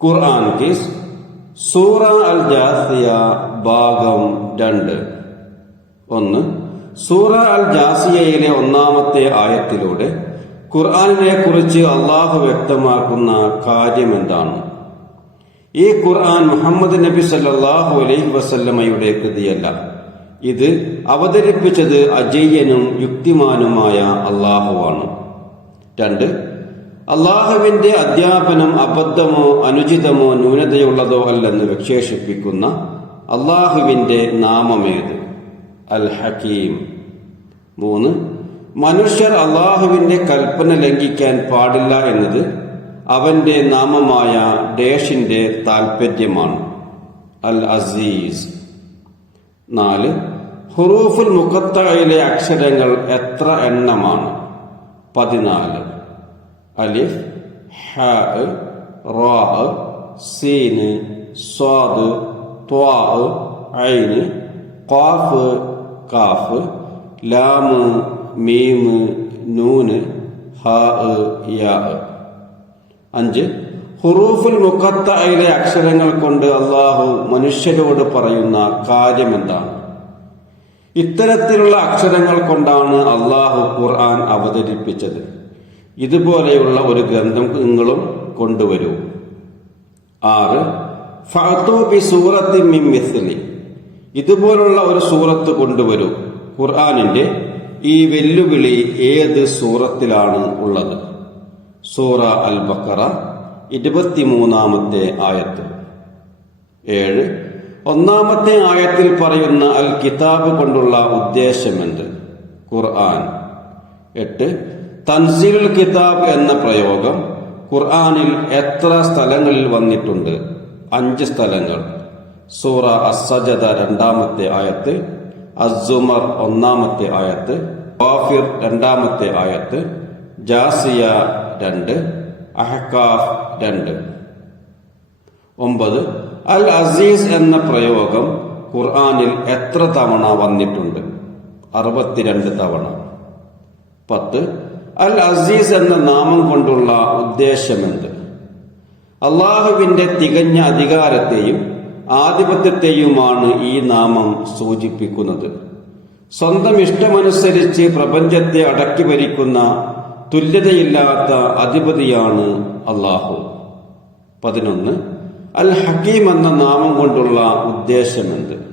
ഖുർആൻ kiss സൂറ അൽ ജാസിയ ഭാഗം രണ്ട്. ഒന്ന് സൂറ അൽ ജാസിയയിലെ ഒന്നാമത്തെ ആയത്തിലൂടെ ഖുർആനിനെ കുറിച്ച് അള്ളാഹു വ്യക്തമാക്കുന്ന കാര്യം എന്താണ്? ഈ ഖുർആൻ മുഹമ്മദ് നബി സല്ലാഹു അലൈഹി വസല്ലമയുടെ കൃതിയല്ല. ഇത് അവതരിപ്പിച്ചത് അജയ്യനും യുക്തിമാനുമായ അള്ളാഹുവാണ് രണ്ട് അള്ളാഹുവിന്റെ അധ്യാപനം അബദ്ധമോ അനുചിതമോ ന്യൂനതയുള്ളതോ അല്ലെന്ന് വിശേഷിപ്പിക്കുന്ന അള്ളാഹുവിന്റെ നാമമേത്? അൽ ഹക്കീം മൂന്ന് മനുഷ്യർ അള്ളാഹുവിന്റെ കൽപ്പന ലംഘിക്കാൻ പാടില്ല എന്നത് അവന്റെ നാമമായ ഡേഷിന്റെ താൽപ്പര്യമാണ്. അൽ അസീസ് നാല് ഹുറൂഫുൽ മുഖത്തയിലെ അക്ഷരങ്ങൾ എത്ര എണ്ണമാണ്? പതിനാല്. അലിഫ് ഹ റാ സീന് സ്വാദ് ത്വാ ഐന് ഖാഫ് കാഫ് ലാമ് മീമ് നൂന് ഹ യാ. അഞ്ച് ഹുറൂഫുൽ മുഖത്തയിലെ അക്ഷരങ്ങൾ കൊണ്ട് അള്ളാഹു മനുഷ്യരോട് പറയുന്ന കാര്യം എന്താണ് ഇത്തരത്തിലുള്ള അക്ഷരങ്ങൾ കൊണ്ടാണ് അള്ളാഹു ഖുർആൻ അവതരിപ്പിച്ചത്. ഇതുപോലെയുള്ള ഒരു ഗ്രന്ഥം നിങ്ങളും കൊണ്ടുവരൂ. ആറ് ഫഅത്തൂബി സൂറത്തി മിം മിസ്ലി. ഇതുപോലുള്ള ഒരു സൂറത്ത് കൊണ്ടുവരൂ. ഖുർആാനിന്റെ ഈ വെല്ലുവിളി ഏത് സൂറത്തിലാണ് ഉള്ളത്? സൂറ അൽ ബക്കറ ഇരുപത്തിമൂന്നാമത്തെ ആയത്ത്. ഏഴ് ഒന്നാമത്തെ ആയത്തിൽ പറയുന്ന അൽ കിതാബ് കൊണ്ടുള്ള ഉദ്ദേശമെന്ത്? ഖുർആൻ. എട്ട് തൻസീലുൽ കിതാബ് എന്ന പ്രയോഗം ഖുർആാനിൽ എത്ര സ്ഥലങ്ങളിൽ വന്നിട്ടുണ്ട്? അഞ്ച് സ്ഥലങ്ങൾ. സൂറ അസജദ രണ്ടാമത്തെ ആയത്ത് അസുമർ ഒന്നാമത്തെ ആയത്ത് കാഫിർ രണ്ടാമത്തെ ആയത്ത് ജാസിയ രണ്ട് അഹ്കാഫ് രണ്ട്. ഒമ്പത് അൽ അസീസ് എന്ന പ്രയോഗം ഖുർആാനിൽ എത്ര തവണ വന്നിട്ടുണ്ട്? അറുപത്തിരണ്ട് തവണ. പത്ത് അൽ അസീസ് എന്ന നാമം കൊണ്ടുള്ള ഉദ്ദേശമെന്ത്? അള്ളാഹുവിന്റെ തികഞ്ഞ അധികാരത്തെയും ആധിപത്യത്തെയുമാണ് ഈ നാമം സൂചിപ്പിക്കുന്നത്. സ്വന്തം ഇഷ്ടമനുസരിച്ച് പ്രപഞ്ചത്തെ അടക്കി ഭരിക്കുന്ന തുല്യതയില്ലാത്ത അധിപതിയാണ് അള്ളാഹു. പതിനൊന്ന് അൽ ഹക്കീം എന്ന നാമം കൊണ്ടുള്ള ഉദ്ദേശമെന്ത്?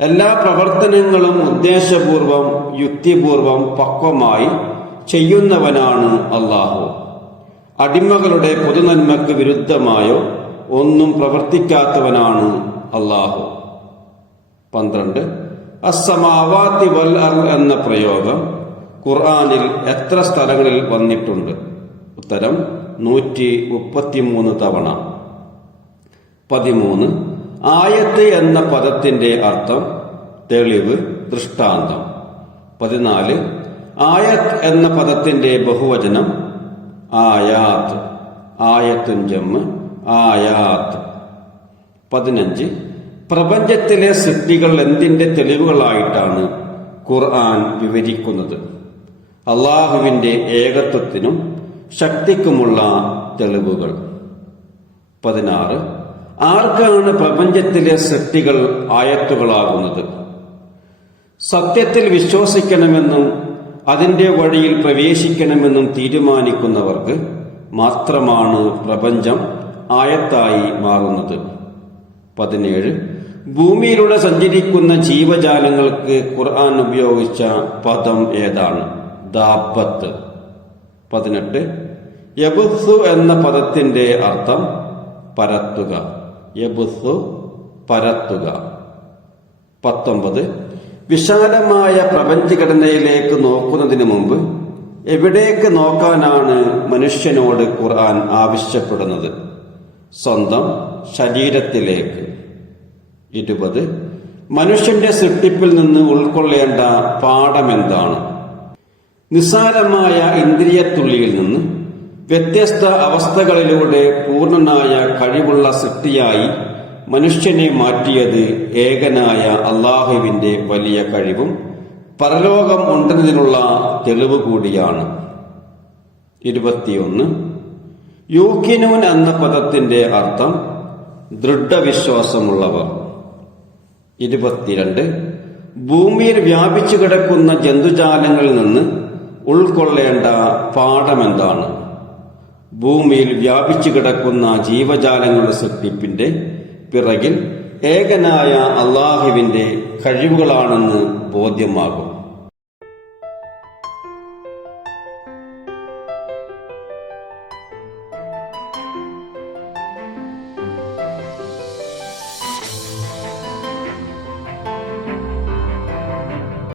എല്ലാ പ്രവർത്തനങ്ങളും ഉദ്ദേശപൂർവം യുക്തിപൂർവം പക്വമായി ചെയ്യുന്നവനാണ് അള്ളാഹു അടിമകളുടെ പൊതുനന്മക്ക് വിരുദ്ധമായോ ഒന്നും പ്രവർത്തിക്കാത്തവനാണ് അള്ളാഹു പന്ത്രണ്ട് അസമാവാത്തി വൽ അർ എന്ന പ്രയോഗം ഖുർആാനിൽ എത്ര സ്ഥലങ്ങളിൽ വന്നിട്ടുണ്ട്? ഉത്തരം നൂറ്റി മുപ്പത്തിമൂന്ന് തവണ. പതിമൂന്ന് ആയത്ത് എന്ന പദത്തിന്റെ അർത്ഥം തെളിവ് ദൃഷ്ടാന്തം. പതിനാല് ആയത്ത് എന്ന പദത്തിന്റെ ബഹുവചനം ആയാത്ത്. ആയത്തും ജമ്മ് ആയാത്ത്. പതിനഞ്ച് പ്രപഞ്ചത്തിലെ സൃഷ്ടികൾ എന്തിന്റെ തെളിവുകളായിട്ടാണ് ഖുർആൻ വിവരിക്കുന്നത്? അള്ളാഹുവിന്റെ ഏകത്വത്തിനും ശക്തിക്കുമുള്ള തെളിവുകൾ. പതിനാറ് ആർക്കാണ് പ്രപഞ്ചത്തിലെ സൃഷ്ടികൾ ആയത്തുകളാകുന്നത്? സത്യത്തിൽ വിശ്വസിക്കണമെന്നും അതിന്റെ വഴിയിൽ പ്രവേശിക്കണമെന്നും തീരുമാനിക്കുന്നവർക്ക് മാത്രമാണ് പ്രപഞ്ചം ആയത്തായി മാറുന്നത്. പതിനേഴ്. ഭൂമിയിലൂടെ സഞ്ചരിക്കുന്ന ജീവജാലങ്ങൾക്ക് ഖുർആൻ ഉപയോഗിച്ച പദം ഏതാണ്? ദാബത്ത്. പതിനെട്ട്. യബുസു എന്ന പദത്തിന്റെ അർത്ഥം പരത്തുക. യബുസു പരത്തുക. പത്തൊമ്പത്. വിശാലമായ പ്രപഞ്ചഘടനയിലേക്ക് നോക്കുന്നതിന് മുമ്പ് എവിടേക്ക് നോക്കാനാണ് മനുഷ്യനോട് ഖുർആൻ ആവശ്യപ്പെടുന്നത്? സ്വന്തം ശരീരത്തിലേക്ക്. ഇരുപത് മനുഷ്യന്റെ സൃഷ്ടിപ്പിൽ നിന്ന് ഉൾക്കൊള്ളേണ്ട പാഠമെന്താണ്? നിസ്സാരമായ ഇന്ദ്രിയത്തുള്ളിയിൽ നിന്ന് വ്യത്യസ്ത അവസ്ഥകളിലൂടെ പൂർണനായ കഴിവുള്ള സൃഷ്ടിയായി മനുഷ്യനെ മാറ്റിയത് ഏകനായ അള്ളാഹുവിന്റെ വലിയ കഴിവും പരലോകം ഉണ്ടെന്നതിനുള്ള തെളിവ് കൂടിയാണ്. ഇരുപത്തിയൊന്ന്. യൂക്കിനൂൻ എന്ന പദത്തിന്റെ അർത്ഥം ദൃഢവിശ്വാസമുള്ളവർ ഇരുപത്തിരണ്ട്. ഭൂമിയിൽ വ്യാപിച്ചു കിടക്കുന്ന ജന്തുജാലങ്ങളിൽ നിന്ന് ഉൾക്കൊള്ളേണ്ട പാഠമെന്താണ്? ഭൂമിയിൽ വ്യാപിച്ചു കിടക്കുന്ന ജീവജാലങ്ങളുടെ സൃഷ്ടിപ്പിന്റെ പിറകിൽ ഏകനായ അള്ളാഹുവിന്റെ കഴിവുകളാണെന്ന് ബോധ്യമാകും.